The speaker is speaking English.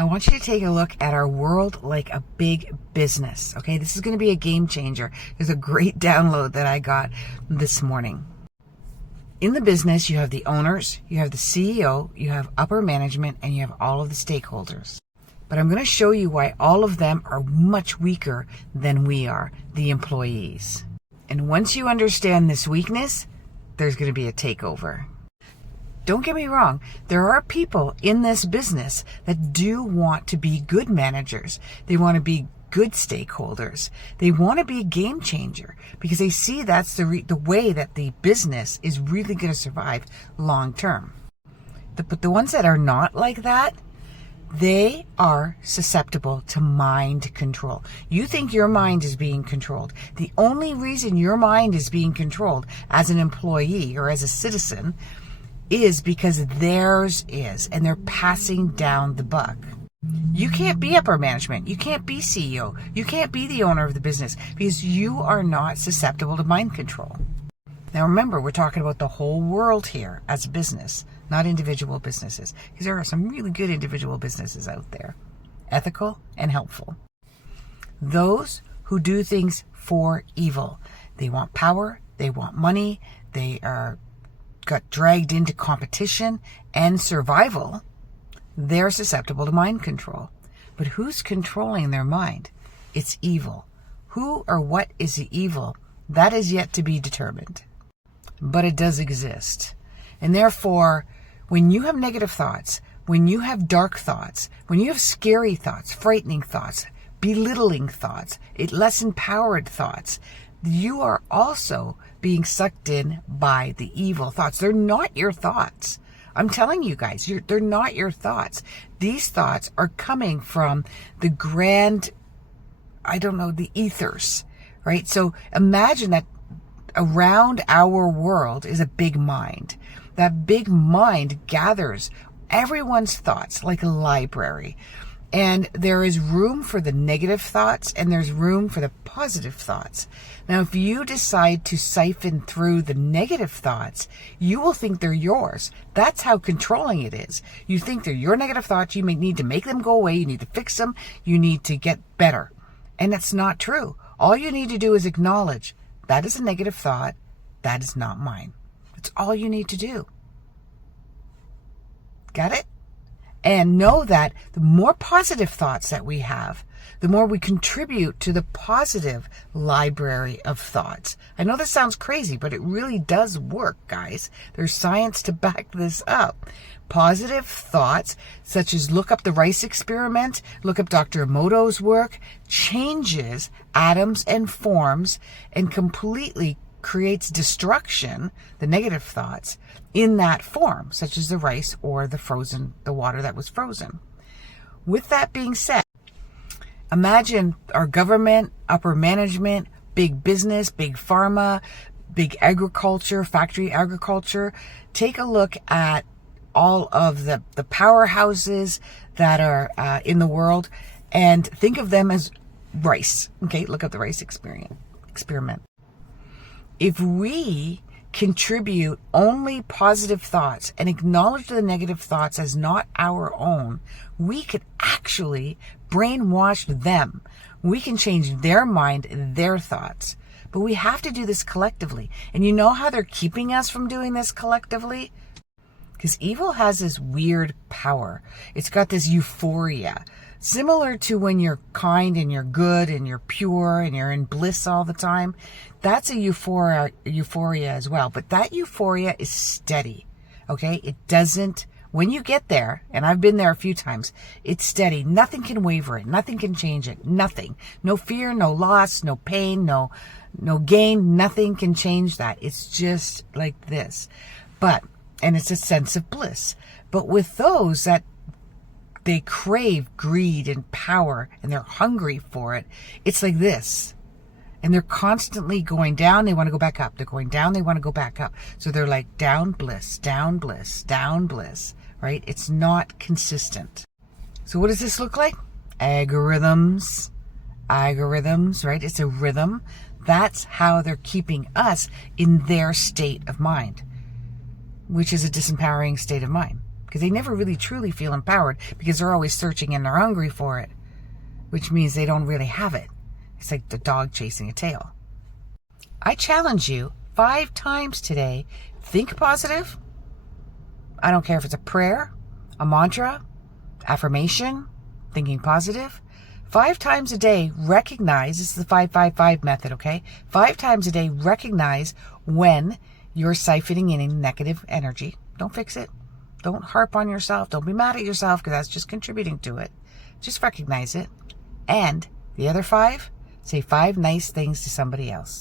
I want you to take a look at our world like a big business. Okay, this is going to be a game changer. There's a great download that I got this morning. In the business, you have the owners, you have the CEO, you have upper management, and you have all of the stakeholders. But I'm going to show you why all of them are much weaker than we are, the employees. And once you understand this weakness, there's going to be a takeover. Don't get me wrong, there are people in this business that do want to be good managers. They want to be good stakeholders. They want to be a game changer because they see that's the way that the business is really going to survive long term. But the ones that are not like that, they are susceptible to mind control. You think your mind is being controlled. The only reason your mind is being controlled as an employee or as a citizen is because theirs is, and they're passing down the buck. You can't be upper management. You can't be CEO. You can't be the owner of the business because you are not susceptible to mind control. Now remember, we're talking about the whole world here as a business, not individual businesses, because there are some really good individual businesses out there, ethical and helpful. Those who do things for evil. They want power, they want money, they got dragged into competition and survival. They're susceptible to mind control. But who's controlling their mind? It's evil. Who or what is the evil? That is yet to be determined. But it does exist. And therefore, when you have negative thoughts, when you have dark thoughts, when you have scary thoughts, frightening thoughts, belittling thoughts, less empowered thoughts, you are also being sucked in by the evil thoughts. They're not your thoughts. I'm telling you guys, they're not your thoughts. These thoughts are coming from the grand, the ethers, right? So imagine that around our world is a big mind. That big mind gathers everyone's thoughts like a library. And there is room for the negative thoughts and there's room for the positive thoughts. Now, if you decide to siphon through the negative thoughts, you will think they're yours. That's how controlling it is. You think they're your negative thoughts. You may need to make them go away. You need to fix them. You need to get better. And that's not true. All you need to do is acknowledge that is a negative thought. That is not mine. That's all you need to do. Got it? And know that the more positive thoughts that we have, the more we contribute to the positive library of thoughts. I know this sounds crazy, but it really does work, guys. There's science to back this up. Positive thoughts, such as look up the rice experiment, look up Dr. Emoto's work, changes atoms and forms and completely creates destruction, the negative thoughts, in that form, such as the rice or the water that was frozen. With that being said, imagine our government, upper management, big business, big pharma, big agriculture, factory agriculture. Take a look at all of the powerhouses that are in the world and think of them as rice. Okay, look up the rice experiment. If we contribute only positive thoughts and acknowledge the negative thoughts as not our own, we could actually brainwash them. We can change their mind, their thoughts. But we have to do this collectively. And you know how they're keeping us from doing this collectively? Because evil has this weird power. It's got this euphoria. Similar to when you're kind and you're good and you're pure and you're in bliss all the time. That's a euphoria as well. But that euphoria is steady. Okay? It doesn't, when you get there, and I've been there a few times, it's steady. Nothing can waver it. Nothing can change it. Nothing. No fear, no loss, no pain, no gain. Nothing can change that. It's just like this. And it's a sense of bliss. But with those that they crave greed and power and they're hungry for it, it's like this. And they're constantly going down, they want to go back up. They're going down, they want to go back up. So they're like down bliss, down bliss, down bliss, right? It's not consistent. So what does this look like? Algorithms, right? It's a rhythm. That's how they're keeping us in their state of mind, which is a disempowering state of mind. because they never really truly feel empowered because they're always searching and they're hungry for it, which means they don't really have it. It's like the dog chasing a tail. I challenge you 5 times today, think positive. I don't care if it's a prayer, a mantra, affirmation, thinking positive. 5 times a day, recognize, this is the 5-5-5 method, okay? 5 times a day, recognize when you're siphoning in negative energy. Don't fix it. Don't harp on yourself. Don't be mad at yourself because that's just contributing to it. Just recognize it. And the other 5, say 5 nice things to somebody else.